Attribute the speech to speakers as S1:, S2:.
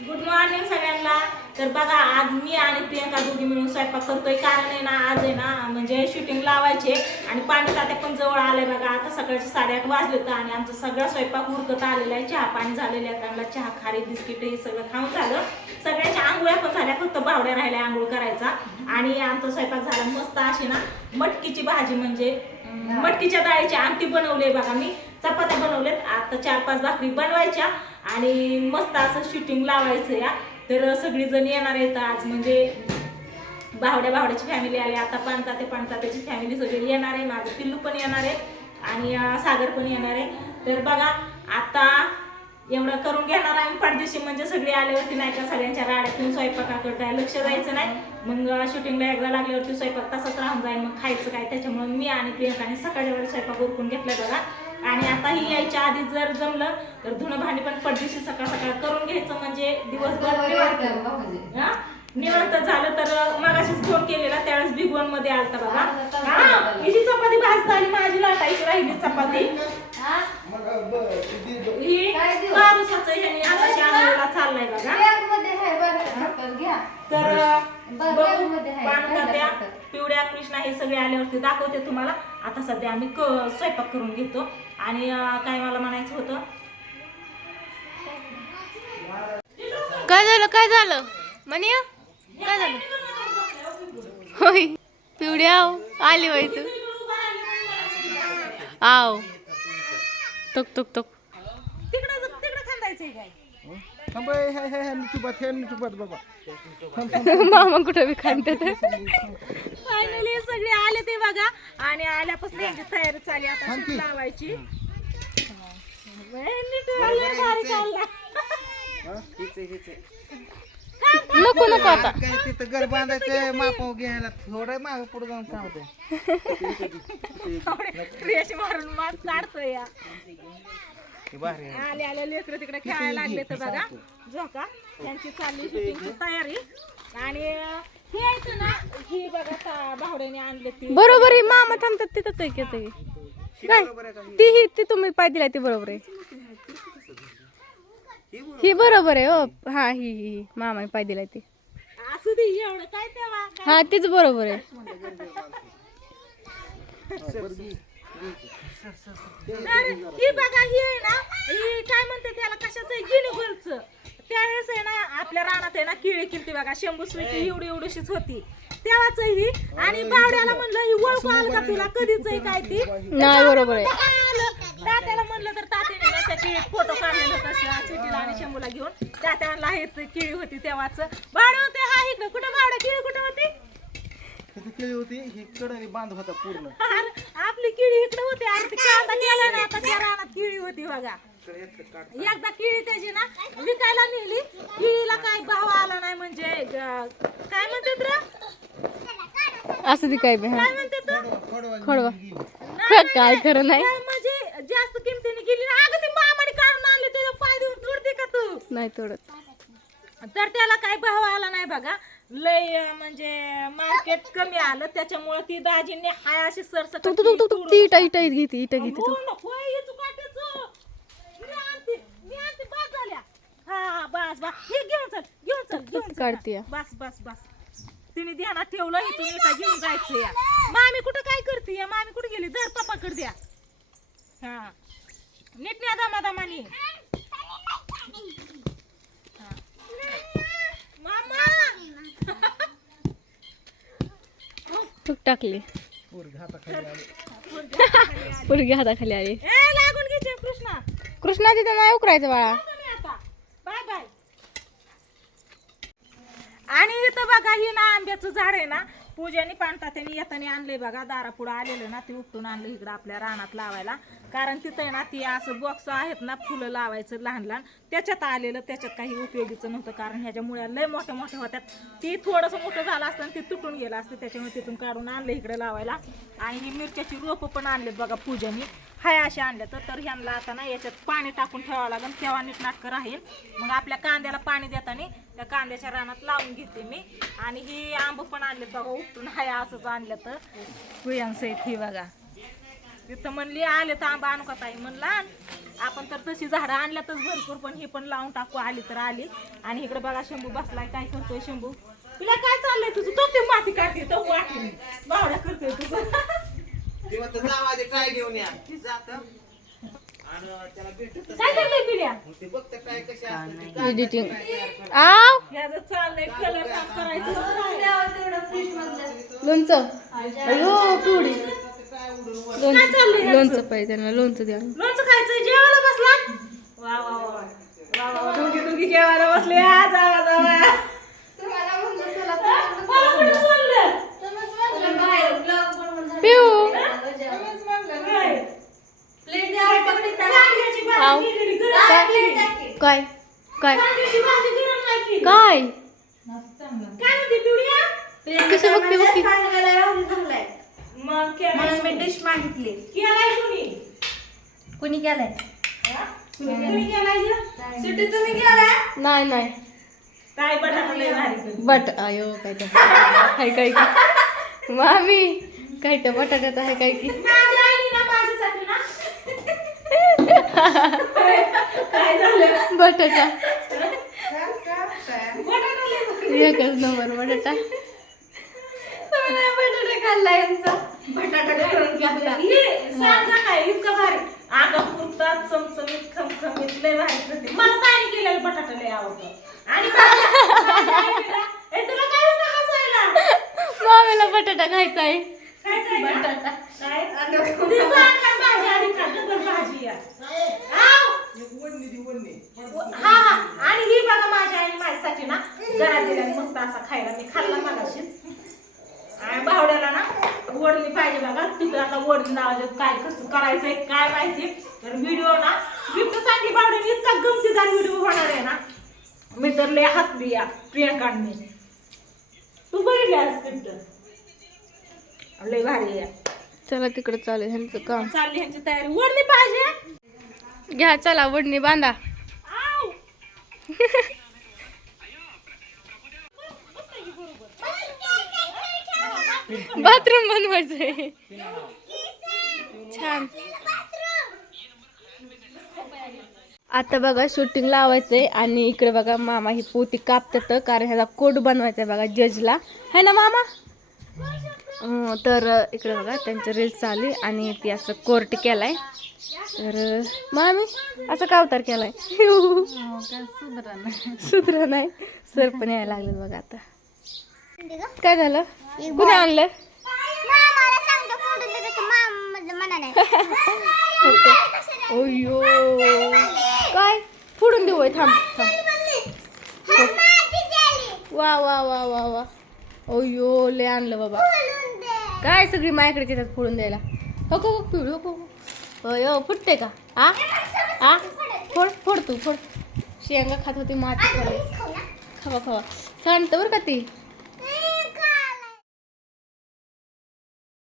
S1: Good morning सगळ्यांना. तर बघा आज मी आणि प्रियंका दोघी मिळून स्वयंपाक करतोय. कारण आहे ना आज आहे ना म्हणजे शूटिंग लावायचे आणि पांडू तात्या पण जवळ आले बघा. आता सकाळचे साडेआठ वाजले तर आणि आमचा सगळा स्वयंपाक उरकत आलेला आहे. चहा पाणी झालेले आहे. त्यांना चहा खारी बिस्किट हे सगळं खाऊन झालं. सगळ्याच्या आंघोळ्या पण झाल्या. फक्त बावड्या राहिल्या आंघोळ करायचा. आणि आमचा स्वयंपाक झाला मस्त अशी ना मटकीची भाजी म्हणजे मटकीच्या डाळीची आमटी बनवली बघा मी. चपात्या बनवल्यात. आता चार पाच भाकरी बनवायच्या आणि मस्त असं शूटिंग लावायचं या. तर सगळीजण येणार आहेत आज. म्हणजे बावड्या बावड्याची फॅमिली आली आता पाणताते पाणतात्याची फॅमिली सगळी येणार आहे. माझं पिल्लू पण येणार आहे आणि सागर पण येणार आहे. तर बघा आता एवढं करून घेणार आम्ही. पडदेशी म्हणजे सगळे आल्यावरती नाही का सगळ्यांच्या राड्यातून स्वयंपाकाकडे काय लक्ष द्यायचं नाही. मग शूटिंगला एकदा लागल्यावरती स्वयंपाक तसाच राहून जाईल. मग खायचं काय? त्याच्यामुळे मी आणि प्रियंकाने सकाळच्या वेळेस स्वयंपाक उरकून घेतला बघा आणि आता ही यायच्या आधी जर जमलं तर धुणं भांडी पण पडदेशी सकाळ सकाळ करून घ्यायचं. म्हणजे दिवसभर हा? निवांत झालं तर मगाशीच फोन केलेला. त्यावेळेस बिग वनमध्ये आलता बघा. हा हिची चपाती भाजत आली माझी लाटायची राहिली चपाती. ही काय देऊ? पारुसाचं ह्याने आताशी आंघोळीला चाललाय बघा. तर बरं, बघू बॅगमध्ये आहे. पाणकात्या खायला टाकतात. पिवड्या कृष्णा हे सगळे आल्यावरती दाखवते तुम्हाला. आता सध्या आम्ही क- स्वयंपाक करून घेतो. आणि अं, काय मला म्हणायचं होतं?
S2: काय झालं काय झालं? म्हणे काय झालं? होय पिवड्या आली बाई तू. आव. टक टक टक. तिकडं तिकडं खांदायचंय काय? थांब हे हे हे निचुबात हे निचुबात बाबा. मामा कुठं बी खांदते
S1: फायनली सगळे आले ते बघा. आणि आल्यापासून यांची तयारी चालली आता? शूट लावायची. नीट लय भारी
S2: चालला. नको नको आता.
S3: काय तिथं घर बांधायचं मापाव घ्यायला थोडं माग पुढे जाऊन काय होतं प्रियाशी मारून मात काढतोय या. भारी आहे. आले आले लेकरं तिकडे खेळायला लागले तर बघा. झोका. त्यांची चालली शूटिंगची तयारी. आणि हे यायचं ना ही बघा ता- भावड्याने आणले
S2: ती. बरोबर आहे मामा थांबतात तिथंच आहे की काय? ती ही ती तुम्ही पाय दिला ती बरोबर आहे. ही बरोबर आहे हो. हा ही ही ही. मामा पाय दिलाय ती.
S1: असू दे एवढं काय तेव्हा?
S2: हा तीच बरोबर आहे.
S1: ही बघा ही आहे ना ही काय म्हणते त्याला कशाचं आहे? गिनीगोलचं त्यावेळेस आहे ना आपल्या रानात आहे ना किळी किलती बघा शंभू स्वीटी एवढी एवढीशीच होती. तेव्हाच ही. आणि बावड्याला म्हणलं ही ओळखू आलं का तुला? कधीच आहे काय ती?
S2: नाही बरोबर आहे.
S1: तात्याला म्हणलं तर तात्याने त्या किळीत फोटो काढलेलं आणि शंभूला घेऊन. म्हणला हे किळी होती तेव्हाच. बावडे होते हा इकडं. कुठं किळी कुठं होती?
S3: तिथं केळी होती? ही कडनी बांध होता पूर्ण.
S1: अरे, आपली किळी इकडे होती. आणि ती कांदा केला ना आता त्या रानात किळी होती बघा. एकदा किळी त्याची ना विकायला नेली. किळीला काय भाव आला नाही म्हणजे ग- काय म्हणतात रे
S2: असं ती काय बी
S1: हा. काय म्हणतात
S3: खोडवा
S2: नाही, काय खरं नाही
S1: काय म्हणजे जास्त किमतीने गेली ना अगं ती मामाने काढून आणले तुझ्या पाय देऊन तोडते का तू नाही तोडत तर त्याला काय भाव आला नाही बघा लय म्हणजे मार्केट कमी आलं त्याच्यामुळे ती दाजींनी हाय अशी सरसकट तू
S2: तू तू तू ती इटा इटा घेते इटा घेते तू
S1: हे चुकाट्याचं. मी आणते, मी आणते, बस झाल्या. हा, बस, बस. घेऊन चल, घेऊन चल, घेऊन चल. काढते या. बस, बस, बस. तिने ध्यानात ठेवलं इथून घेऊन जायचं या मामी कुठं काय करते या मामी कुठे गेली धर पप्पाकडे द्या हा नीट न्या. मामा
S2: तू टाकली. पोरगी हाताखाली आली. कृष्णा. कृष्णा तिथं नाही उकरायचं बाळा.
S1: Bye bye. आणि इथं बघा ही ना आंब्याचं झाड आहे ना पूजाने पाणतात्याने येताना आणलंय बघा दारापुढं आलेलं ना ते उपटून आणलं इकडं आपल्या रानात लावायला. कारण तिथं आहे ना ती असं बॉक्स आहेत ना फुलं लावायचं लहान लहान. त्याच्यात आलेलं त्याच्यात काही उपयोगीचं नव्हतं. कारण ह्याच्या मुळ्या लय मोठ्या मोठ्या होत्यात. ती थोडंसं मोठं झालं असतं आणि ते तुटून गेलं असतं. त्याच्यामुळे तिथून काढून आणलं इकडे लावायला. आणि ही मिरच्याची रोपं पण आणलेत बघा पूजानी. हाय असे आणल्या तर ह्यांना आता ना याच्यात पाणी टाकून ठेवावं लागेल. तेव्हा नीट नाटकं राहील. मग आपल्या कांद्याला पाणी देताना त्या कांद्याच्या रानात लावून घेते मी. आणि ही आंब पण आणलेत बघा. उपटून हाय असंच आणलं तर कुयांसहित ही बघा. तिथं म्हणली आले तर आंबा आणू का ताई म्हणला आपण तर तशी झाडं आणल्यातच भरपूर पण हे पण लावून टाकू आली तर आली. आणि इकडे बघा शंभू बसलाय. काय करतोय शंभू? तुला काय चाललंय तुझं? तो ते माती काढते तो वाटली बावडा करतोय तुझं.
S3: ट्राय घेऊन या. जात
S1: काय पिल्या
S2: एडिटिंग. आव!
S1: याचं चाललंय कलर काम करायचं.
S2: लोणचं. अयो काय चाललंय लोणचं लोणचं पाहिजे त्यांना लोणचं द्या.
S1: लोणचं खायचं? जेवायला बसला? वा वा वा वा. वा वा दोघी दोघी जेवायला बसले. आ, जावा जावा.
S4: मला
S1: कुठं बोललं? पिऊ. काय? भाजी. केलेली,
S2: गरम. काय काय?
S1: सांडग्याची भाजी गरम नाही केली. काय? काय म्हणते
S2: पिवळ्या? कशी बघते बघते?
S1: मग
S4: मी डिश मागितली.
S1: केलाय कुणी? कुणी केलाय? हा? कुणी केलाय? सुट्टी तुम्ही केलाय? नाही नाही. काय बटाटा लय भारी
S2: करते. बट आयो काय त्या हाय काय की मामी काय त्या बटाट्यात आहे काय की
S1: माझ्या आईने ना माझ्यासाठी ना? काय झालं? बटाटा. बटाटा लय
S2: भारी. एकच नंबर बटाटा.
S1: बटाटा खाल्ला यांचा. बटाटा करून घेतला हे सांगा काय इतकं भारी. आगा पुरता चमचमीत खमखमीत लय भारी करते मला पाणी केलेलं बटाटा लय आवडतं? आणि माझ्या- माझ्या आईला, "ए, तुला काय होतं हसायला?
S2: मामीला बटाटा खायचा आहे.
S1: आव. हा हा. आणि ही बघा माझ्या आईने माझ्यासाठी ना घरात दिल्या मस्त असा खायला मी खाल्ला मगाशीच. आणि भावड्याला ना वडली पाहिजे बघा. आता वडली नावाचं काय कसं करायचंय काय माहिती. तर व्हिडिओ ना गिफ्टसाठी भावड्याने इतका गमतीदार व्हिडिओ होणार आहे ना. मी तर लय हसली या प्रियंकांनी. तू बघितली स्क्रिप्ट लय भारी आहे.
S2: चला तिकडे चालू आहे ह्यांचं काम.
S1: चालली ह्यांची तयारी. वडली पाहिजे.
S2: घ्या चला वडणी बांधा. बाथरूम बनवायचंय. छान. आता बघा शूटिंग लावायचंय आणि इकडे बघा मामा ही पोती कापतात कारण ह्याचा कोट बनवायचा आहे बघा जजला है ना मामा? तर इकडे बघा त्यांचं रील चालू आणि ती असं कोर्ट केलाय. तर मामी असं का अवतार केलाय? सुधरा नाही. सर पण यायला लागले बघा आता. काय झालं? कुणी आणलं? ओयो काय? फोडून देऊ थांब थांब. वा वा वा वा वा. ओयो लय आणलं बाबा. काय सगळी माझ्याकडे येतात फोडून द्यायला? हो हो हो, पिवळी हो हो हो. फुटते का? आ? आ? फोड फोड तू फोड. शेंगा खात होती माती खावा खावा. सांडतं बरं का ती?